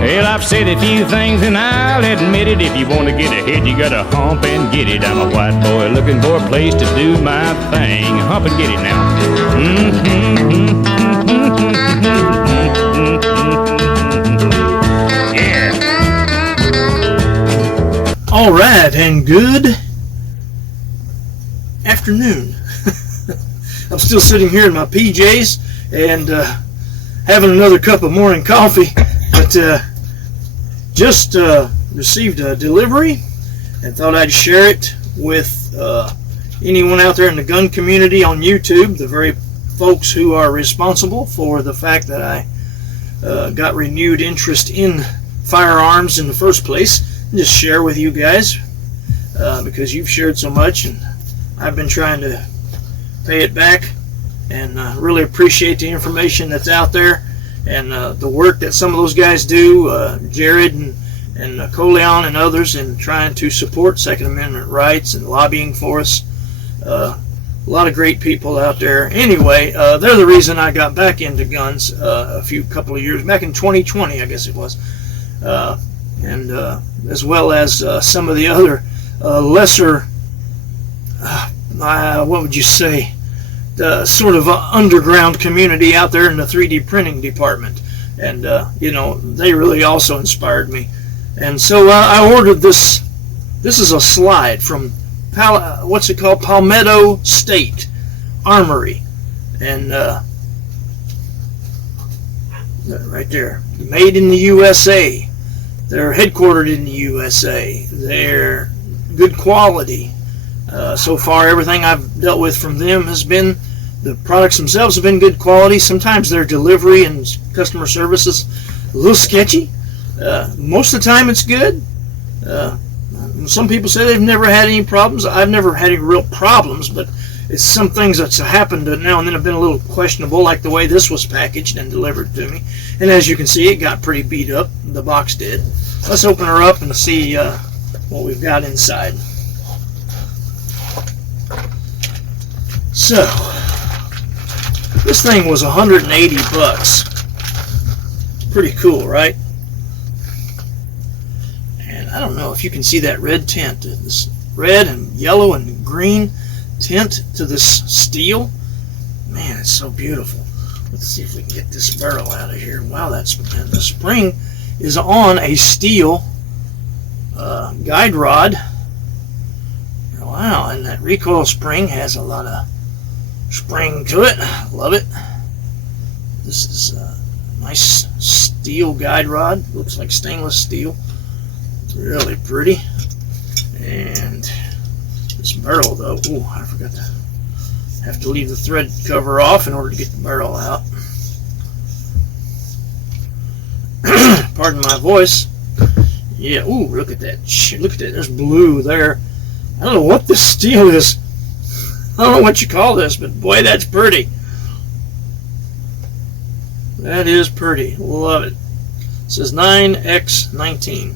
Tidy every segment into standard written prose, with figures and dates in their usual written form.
Well, I've said a few things and I'll admit it. If you want to get ahead, you gotta hump and get it. I'm a white boy looking for a place to do my thing. Hump and get it now. Yeah. All right, and good afternoon. I'm still sitting here in my PJs and having another cup of morning coffee, but just received a delivery and thought I'd share it with anyone out there in the gun community on YouTube, the very folks who are responsible for the fact that I got renewed interest in firearms in the first place. And just share with you guys because you've shared so much, and I've been trying to pay it back, and really appreciate the information that's out there and the work that some of those guys do, Jared and Coleon and others, in trying to support Second Amendment rights and lobbying for us. A lot of great people out there. Anyway, they're the reason I got back into guns couple of years back in 2020, I guess it was, and as well as some of the other lesser, what would you say, the sort of underground community out there in the 3D printing department, and they really also inspired me. And so I ordered this. This is a slide from Palmetto State Armory, and right there, made in the USA. They're headquartered in the USA. They're good quality. So far, everything I've dealt with from them has been, the products themselves have been good quality. Sometimes their delivery and customer service is a little sketchy. Most of the time it's good. Some people say they've never had any problems. I've never had any real problems, but it's some things that's happened now and then have been a little questionable, like the way this was packaged and delivered to me. And as you can see, it got pretty beat up. The box did. Let's open her up and see what we've got inside. So, this thing was 180 bucks. Pretty cool, right? And I don't know if you can see that red tint, this red and yellow and green tint to this steel. Man, it's so beautiful. Let's see if we can get this barrel out of here. Wow, the spring is on a steel guide rod. Wow, and that recoil spring has a lot of spring to it. Love it. This is a nice steel guide rod. Looks like stainless steel. Really pretty. And this barrel, though, ooh, I forgot to have to leave the thread cover off in order to get the barrel out. Pardon my voice. Yeah, ooh, look at that. Look at that. There's blue there. I don't know what this steel is. I don't know what you call this, but boy, that's pretty. That is pretty. Love it. It says 9x19.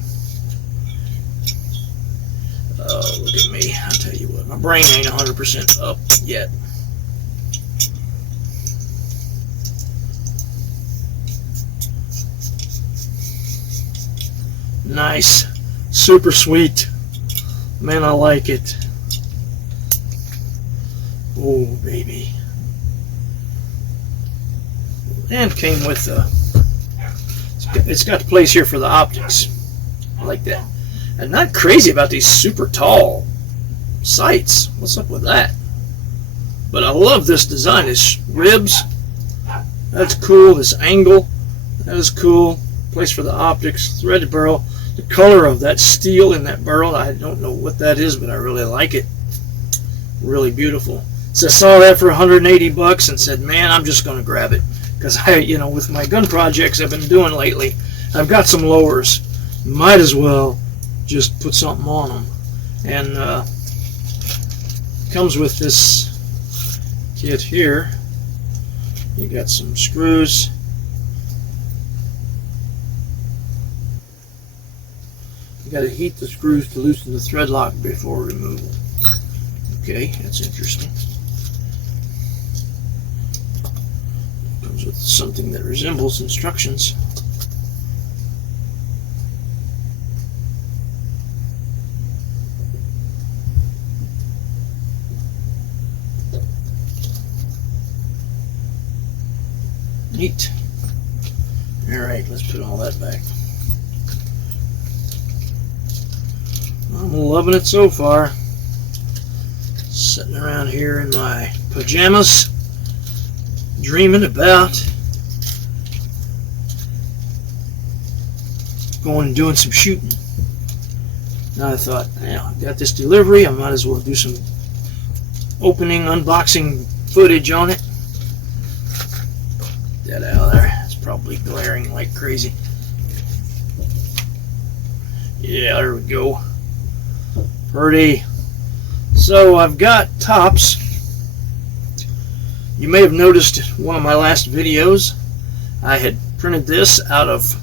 Oh, look at me. I'll tell you what, my brain ain't 100% up yet. Nice. Super sweet. Man, I like it. Oh, baby. And came with it's got the place here for the optics. I like that. I'm not crazy about these super tall sights. What's up with that? But I love this design. This ribs, that's cool. This angle, that is cool. Place for the optics. Threaded barrel. The color of that steel in that barrel, I don't know what that is, but I really like it. Really beautiful. So I saw that for 180 bucks and said, man, I'm just going to grab it. Because with my gun projects I've been doing lately, I've got some lowers. Might as well just put something on them. And comes with this kit here. You got some screws. You got to heat the screws to loosen the thread lock before removal. Okay, that's interesting. Comes with something that resembles instructions. Neat. Alright, let's put all that back. I'm loving it so far. Sitting around here in my pajamas, dreaming about going and doing some shooting. Now I thought, I got this delivery, I might as well do some opening, unboxing footage on it. Get that out of there. It's probably glaring like crazy. Yeah, there we go. Pretty. So I've got tops. You may have noticed one of my last videos. I had printed this out of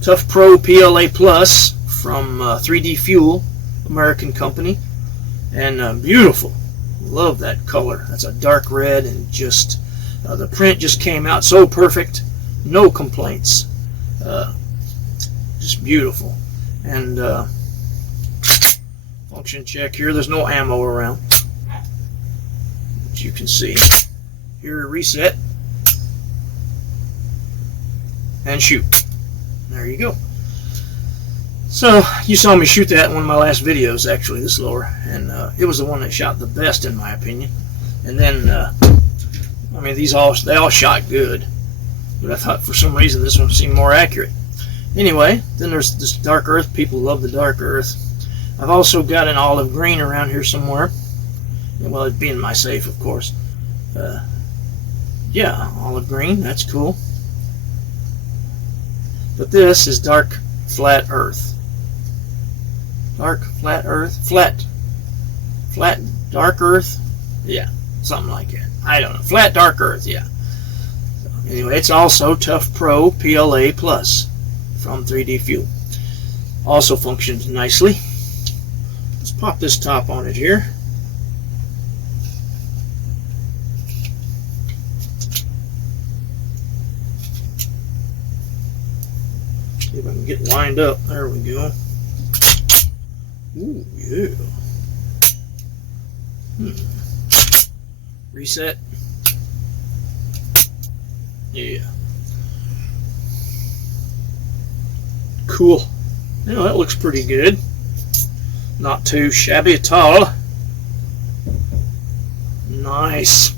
Tough Pro PLA Plus from 3D Fuel, American company, and beautiful. Love that color. That's a dark red, and just the print just came out so perfect. No complaints. Just beautiful. And function check here. There's no ammo around, as you can see. Here, reset and shoot. There you go. So you saw me shoot that in one of my last videos, actually, this lower, and it was the one that shot the best in my opinion. And then I mean, they all shot good, but I thought for some reason this one seemed more accurate. Anyway, then there's this dark earth. People love the dark earth. I've also got an olive green around here somewhere. Well, it'd be in my safe, of course. Yeah, olive green, that's cool. But this is dark flat earth. Dark flat earth? Flat dark earth? Yeah, something like that. I don't know. Flat dark earth, yeah. So, anyway, it's also Tough Pro PLA Plus from 3D Fuel. Also functions nicely. Let's pop this top on it here. See if I can get lined up. There we go. Ooh, yeah. Reset. Yeah. Cool. You know, that looks pretty good. Not too shabby at all. Nice.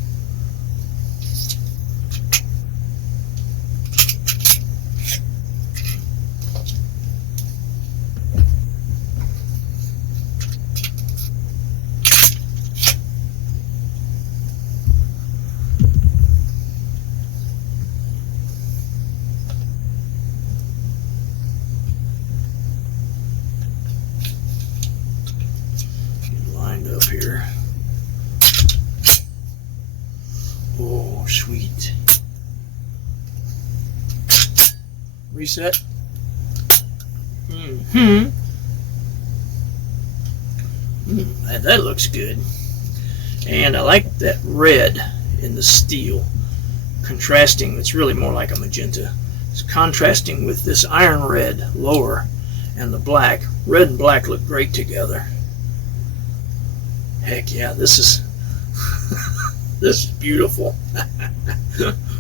Up here. Oh, sweet. Reset. That looks good. And I like that red in the steel. Contrasting, it's really more like a magenta. It's contrasting with this iron red lower and the black. Red and black look great together. Heck yeah, this is this is beautiful.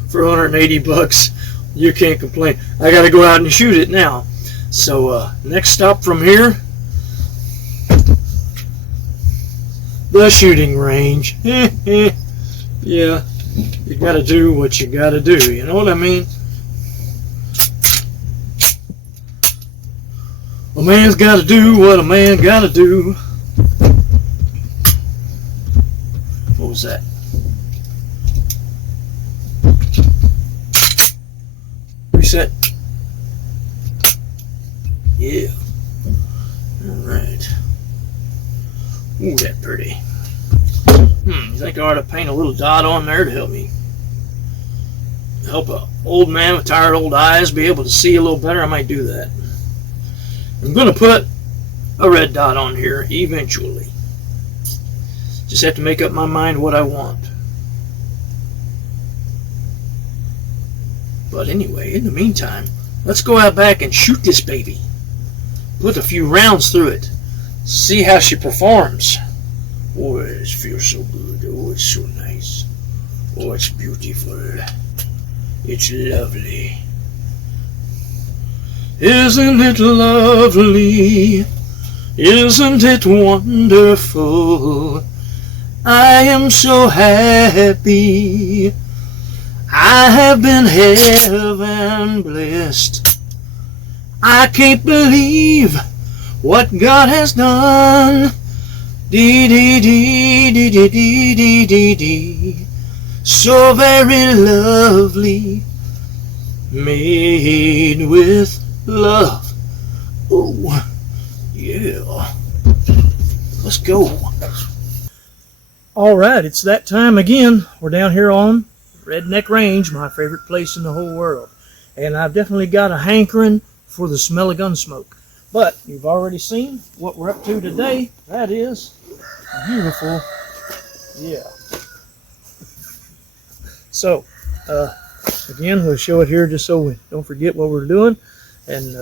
For 180 bucks, you can't complain. I gotta go out and shoot it now. So next stop from here, the shooting range. Yeah, you gotta do what you gotta do, you know what I mean? A man's gotta do what a man gotta do. What was that? Reset. Yeah. Alright. Ooh, that's pretty. You think I ought to paint a little dot on there to help me? Help a old man with tired old eyes be able to see a little better? I might do that. I'm going to put a red dot on here eventually. Just have to make up my mind what I want. But anyway, in the meantime, let's go out back and shoot this baby. Put a few rounds through it. See how she performs. Oh, it feels so good. Oh, it's so nice. Oh, it's beautiful. It's lovely. Isn't it lovely? Isn't it wonderful? I am so happy. I have been heaven blessed. I can't believe what God has done. Dee dee dee dee dee dee dee dee dee. So very lovely, made with love. Oh, yeah. Let's go. All right, it's that time again. We're down here on Redneck Range, my favorite place in the whole world. And I've definitely got a hankering for the smell of gun smoke. But you've already seen what we're up to today. That is beautiful. Yeah. So, again, we'll show it here just so we don't forget what we're doing. And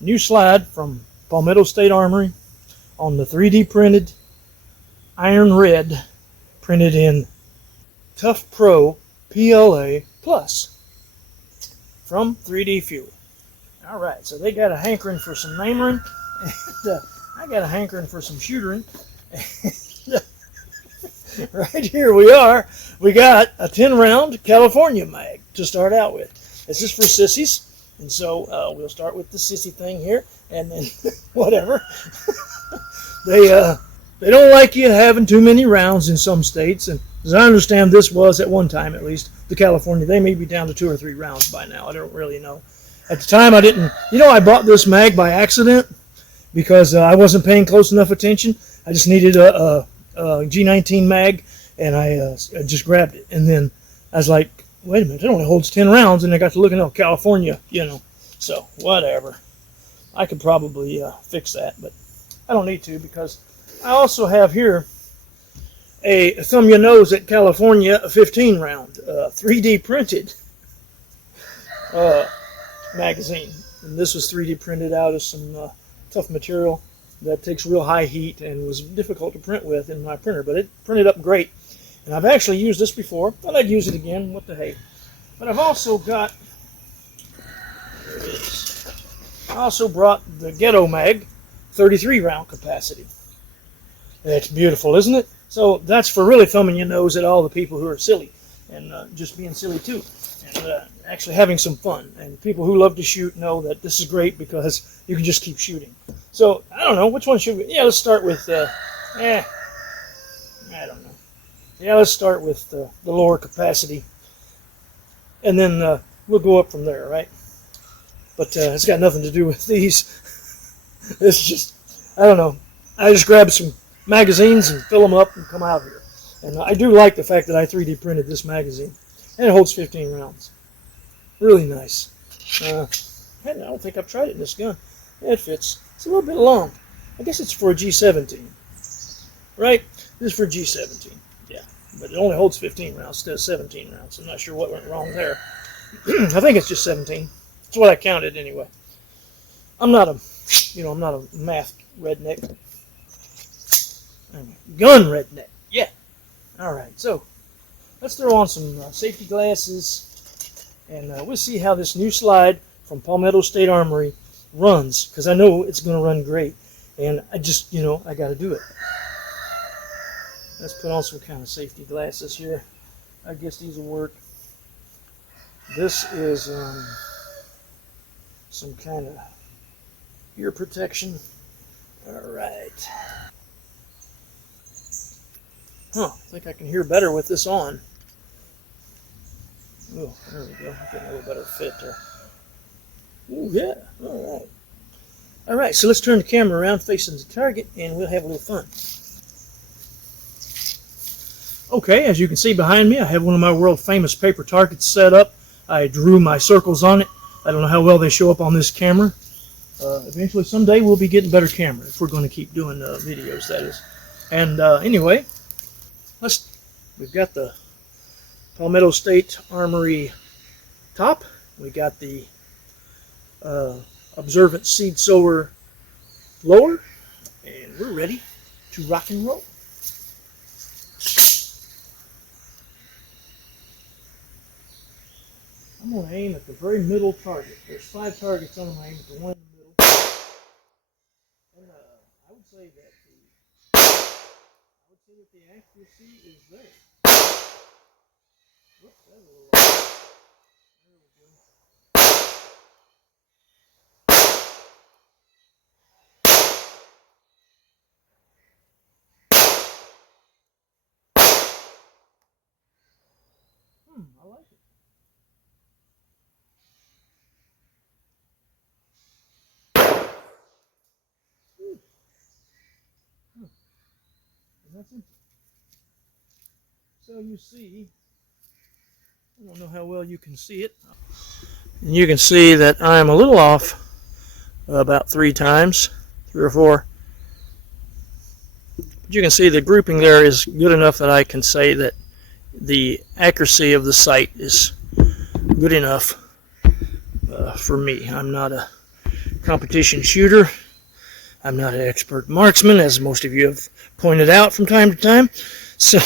new slide from Palmetto State Armory on the 3D printed iron red, printed in Tough Pro PLA Plus from 3D Fuel. All right, so they got a hankering for some namering, and I got a hankering for some shootering. Right here we are. We got a 10-round California mag to start out with. This is for sissies, and so we'll start with the sissy thing here, and then whatever. They don't like you having too many rounds in some states, and as I understand, this was at one time at least the California. They may be down to 2 or 3 rounds by now. I don't really know. At the time, I didn't. I bought this mag by accident because I wasn't paying close enough attention. I just needed a G19 mag, and I just grabbed it. And then I was like, wait a minute, it only holds 10 rounds, and I got to looking at California, So, whatever. I could probably fix that, but I don't need to because I also have here a thumb your nose at California 15 round 3D printed magazine. And this was 3D printed out of some tough material that takes real high heat and was difficult to print with in my printer, but it printed up great. And I've actually used this before. Thought I'd use it again. What the hey? But I've also got, there it is. I also brought the Ghetto Mag 33 round capacity. It's beautiful, isn't it? So that's for really thumbing your nose at all the people who are silly and just being silly too, and actually having some fun. And people who love to shoot know that this is great because you can just keep shooting. So I don't know which one should we. Yeah, let's start with. I don't know. Yeah, let's start with the lower capacity, and then we'll go up from there, right? But it's got nothing to do with these. It's just, I don't know. I just grabbed some magazines and fill them up and come out here. And I do like the fact that I 3D printed this magazine. And it holds 15 rounds. Really nice. I don't think I've tried it in this gun. It fits. It's a little bit long. I guess it's for a G17. Right? This is for G17. Yeah. But it only holds 15 rounds instead of 17 rounds. I'm not sure what went wrong there. I think it's just 17. That's what I counted anyway. I'm not a math redneck. I'm a gun redneck. Yeah. All right. So let's throw on some safety glasses, and we'll see how this new slide from Palmetto State Armory runs, because I know it's going to run great, and I just, I got to do it. Let's put on some kind of safety glasses here. I guess these will work. This is some kind of ear protection. All right. I think I can hear better with this on. Oh, there we go. Getting a little better fit there. Oh, yeah. All right. All right, so let's turn the camera around facing the target, and we'll have a little fun. Okay, as you can see behind me, I have one of my world-famous paper targets set up. I drew my circles on it. I don't know how well they show up on this camera. Eventually, someday, we'll be getting better camera if we're going to keep doing videos, that is. And anyway, we've got the Palmetto State Armory top. We got the Observant Seed Sower lower, and we're ready to rock and roll. going to aim at the very middle target. There's 5 targets. I'm going to aim at the one in the middle. And I would say that the accuracy is there. Whoops, that's a little off. There we go. I like it. And that's it. So you see, I don't know how well you can see it. And you can see that I'm a little off about 3 times, 3 or 4. But you can see the grouping there is good enough that I can say that the accuracy of the sight is good enough for me. I'm not a competition shooter. I'm not an expert marksman, as most of you have pointed out from time to time. So,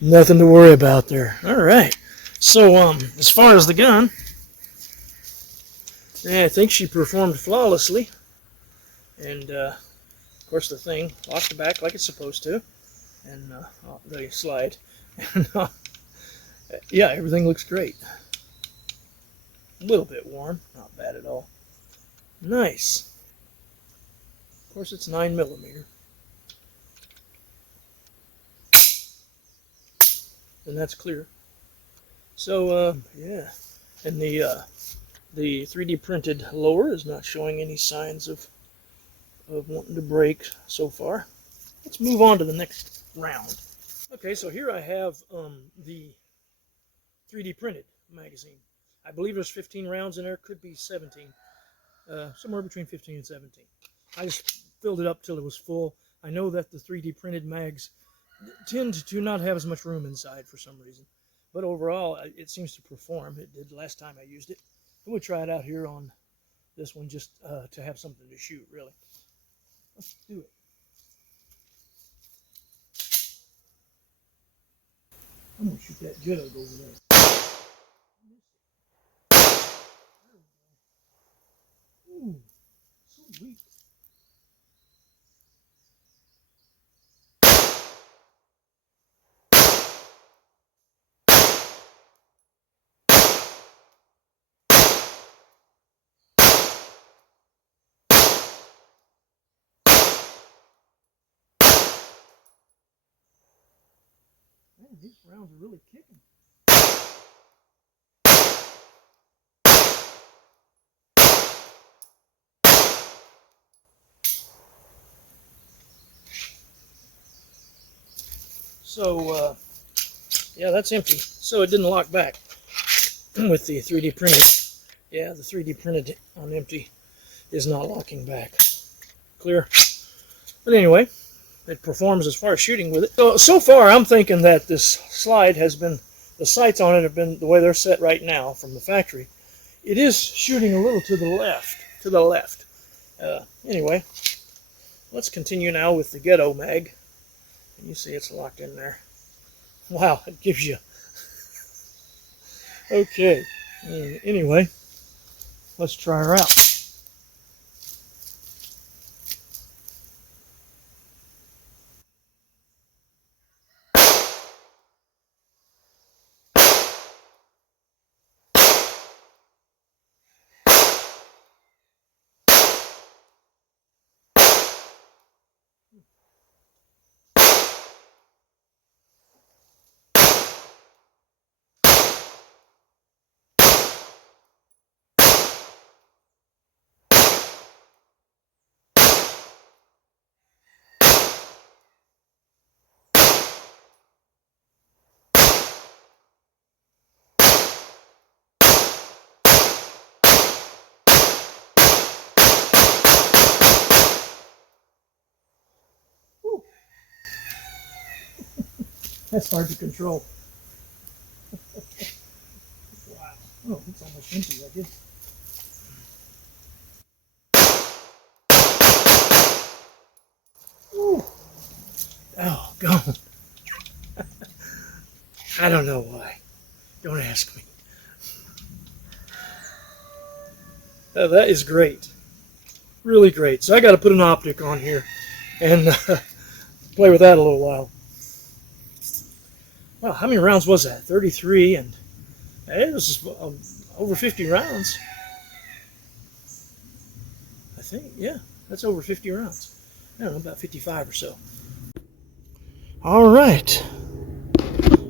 nothing to worry about there. All right. So, as far as the gun, yeah, I think she performed flawlessly. And, of course, the thing locked back like it's supposed to. And the slide. And, yeah, everything looks great. A little bit warm. Not bad at all. Nice. Of course, it's 9mm. And that's clear. So, yeah. And the 3D printed lower is not showing any signs of wanting to break so far. Let's move on to the next round. Okay, so here I have the 3D printed magazine. I believe there's 15 rounds in there. Could be 17. Somewhere between 15 and 17. I just filled it up till it was full. I know that the 3D printed mags tend to not have as much room inside for some reason. But overall, it seems to perform. It did last time I used it. And we'll try it out here on this one just to have something to shoot, really. Let's do it. I'm going to shoot that jug over there. Ooh, so weak. Man, these rounds are really kicking. So, yeah, that's empty. So it didn't lock back with the 3D printed. Yeah, the 3D printed on empty is not locking back. Clear. But anyway, it performs as far as shooting with it. So far, I'm thinking that this slide has been, the sights on it have been the way they're set right now from the factory. It is shooting a little to the left. Anyway, let's continue now with the Ghetto mag. And you see it's locked in there. Wow, it gives you... Okay, anyway, let's try her out. That's hard to control. Wow. Oh, it's almost empty, I guess. Ooh. Oh, gone. I don't know why. Don't ask me. That is great. Really great. So I got to put an optic on here and play with that a little while. Wow, how many rounds was that? 33, and it was over 50 rounds. I think, yeah, that's over 50 rounds. I don't know, about 55 or so. All right.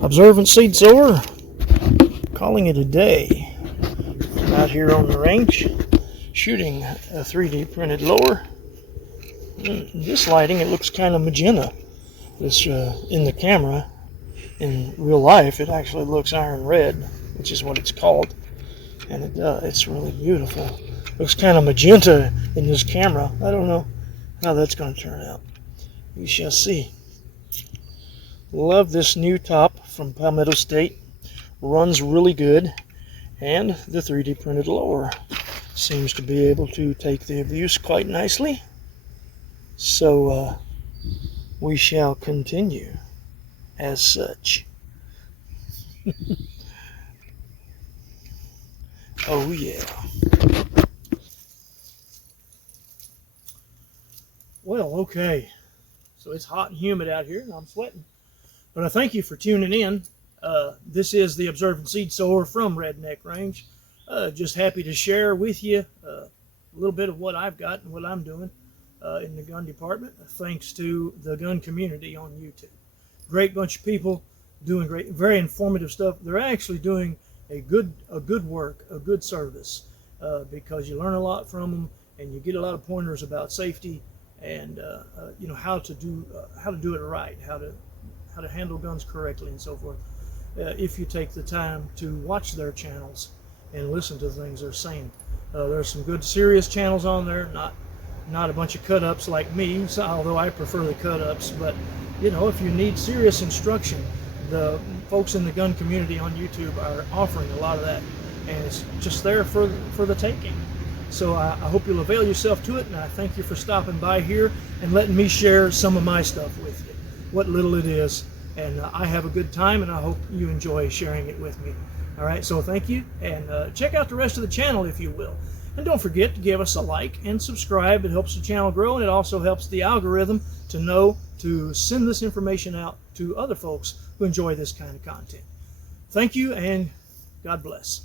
Observant seed sower, calling it a day. I'm out here on the range, shooting a 3D printed lower. In this lighting, it looks kind of magenta. This in the camera. In real life, it actually looks iron red, which is what it's called, and it's really beautiful. Looks kind of magenta in this camera. I don't know how that's going to turn out. We shall see. Love this new top from Palmetto State. Runs really good, and the 3D printed lower seems to be able to take the abuse quite nicely. So we shall continue as such. Oh yeah. Well, okay. So it's hot and humid out here and I'm sweating. But I thank you for tuning in. This is the Observant Seed Sower from Redneck Range. Just happy to share with you a little bit of what I've got and what I'm doing in the gun department, thanks to the gun community on YouTube. Great bunch of people doing great, very informative stuff. They're actually doing a good work, a good service, because you learn a lot from them and you get a lot of pointers about safety and you know, how to do it right, how to handle guns correctly and so forth. If you take the time to watch their channels and listen to the things they're saying. There's some good serious channels on there, not a bunch of cut-ups like me, so, although I prefer the cut-ups. But you know, if you need serious instruction, the folks in the gun community on YouTube are offering a lot of that, and it's just there for the taking. So I hope you'll avail yourself to it, and I thank you for stopping by here and letting me share some of my stuff with you, what little it is. And I have a good time, and I hope you enjoy sharing it with me. All right, so thank you, and check out the rest of the channel if you will. And don't forget to give us a like and subscribe. It helps the channel grow, and it also helps the algorithm to know to send this information out to other folks who enjoy this kind of content. Thank you, and God bless.